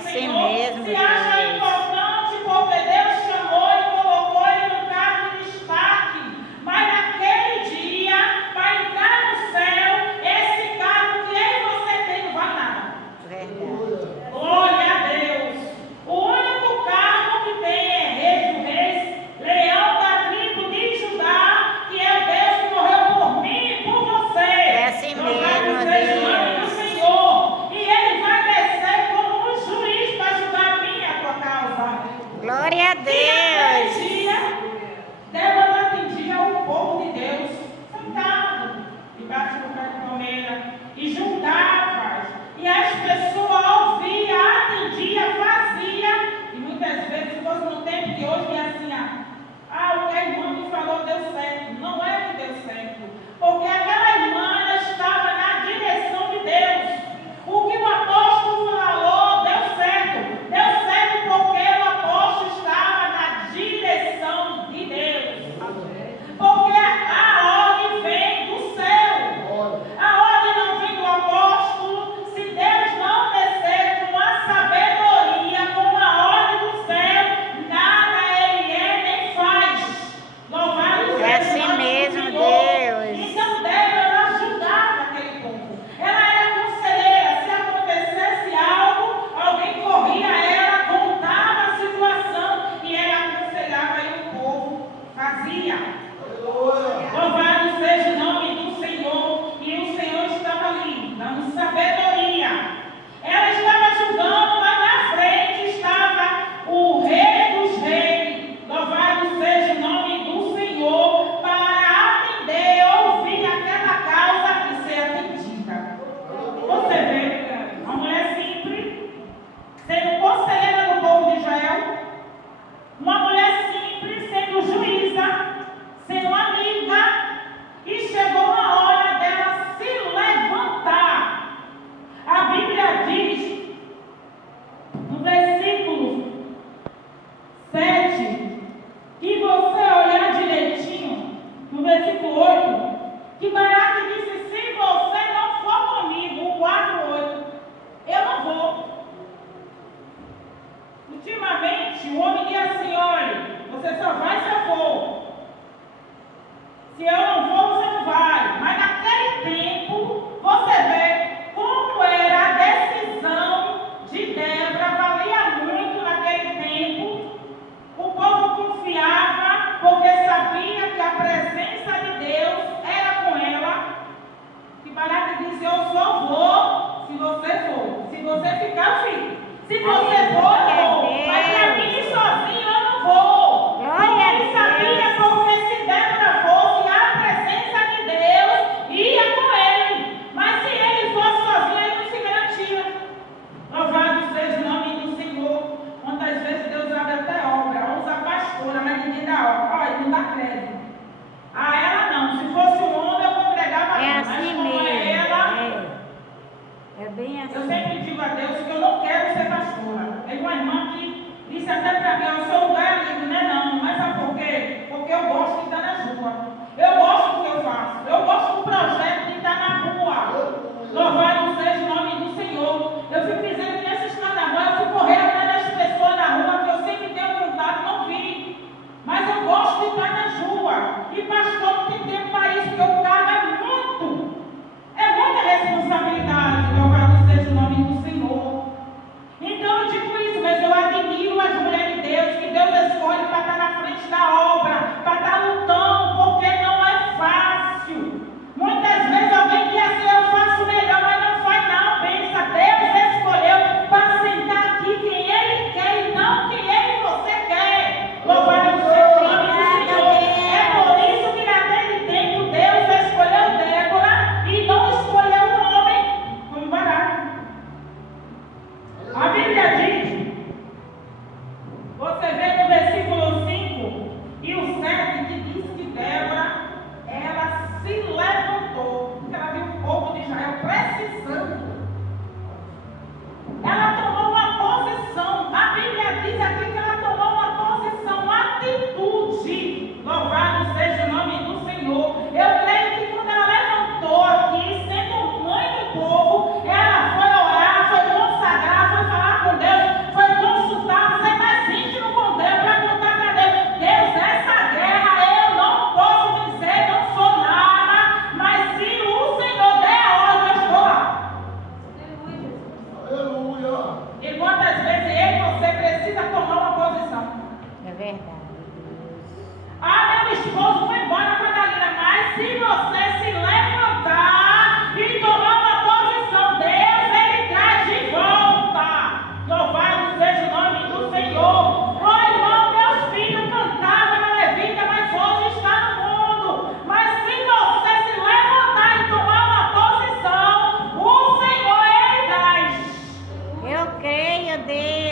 do assim Senhor, mesmo, se acha Deus. importante porque Deus chamou e colocou ele no cargo de destaque. Mas naquele dia, para entrar no céu, esse cargo que eu e você tem não vale nada. Verdade. Glória a Deus. O único cargo que tem é Rei dos Reis, Leão da tribo de Judá, que é o Deus que morreu por mim e por você. É assim Louvado mesmo, seja o nome do Deus. Senhor. E Ele vai descer como um juiz para julgar a minha e a tua causa. Glória a E naquele Deus. dia, Débora atendia o povo de Deus, sentado debaixo do pé de palmeira, e juntava, e as pessoas ouviam, atendiam, faziam, e muitas vezes, se fosse no tempo de hoje, é assim, o que a irmã me falou deu certo. Não é que deu certo, porque aquela irmã ela estava na direção de Deus. O que o apóstolo falou deu certo. Deu certo porque o apóstolo estava na direção de Deus. Porque a ordem vem do céu. A ordem não vem do apóstolo. Se Deus não descer com a sabedoria, com a ordem do céu, nada ele é nem faz. Louvado É seja assim o nome do mesmo, Senhor. Deus. Então Débora ajudava aquele povo. Ela era conselheira. Se acontecesse algo, alguém corria a ela, contava a situação e ela aconselhava e o povo fazia. Louvado seja o nome do Senhor. E o Senhor estava ali, dando sabedoria. Ela estava julgando, mas na frente estava o Rei dos Reis. Louvado seja o nome do Senhor, para atender, ouvir aquela causa e ser atendida. Você vê, uma mulher simples, sendo conselheira do povo de Israel, uma mulher simples, sendo juíza, sendo amiga, e chegou a hora dela se levantar. A Bíblia diz, no versículo 7, que você olhar direitinho, no versículo 8, que Baraque disse: se você não for comigo, o 4:8, eu não vou. Ultimamente, o homem diz assim: olha, você só vai se eu for. Se eu não for, você não vai. Mas naquele tempo, você vê como era a decisão de Débora, valia muito naquele tempo. O povo confiava, porque sabia que a presença de Deus era com ela. Que Baraque disse: eu só vou se você for. Se você ficar, eu fico. Se você for, eu vou. Mas para mim, sozinho, eu não vou. Porque ele sabia, porque se Débora fosse, a presença de Deus ia com ele. Mas se ele fosse sozinho, ele não se garantia. Louvado seja o nome do Senhor. Quantas vezes Deus abre até obra, usa a pastora, mas ninguém dá obra. Olha, não dá crédito. A ela não. Se fosse um homem, eu congregava. É Mas assim como é mesmo. ela, É bem eu assim. sempre digo a Deus que eu não quero ser pastora. E quantas vezes eu e você precisa tomar uma posição. É verdade. Ah, meu esposo foi embora para a Dalila, mas se você se levantar e tomar uma posição, Deus, Ele traz de volta. Louvado seja o nome do Senhor. Oh, irmão, meus filhos cantavam na levita, mas hoje está no mundo. Mas se você se levantar e tomar uma posição, o Senhor, Ele traz. Eu creio, Deus.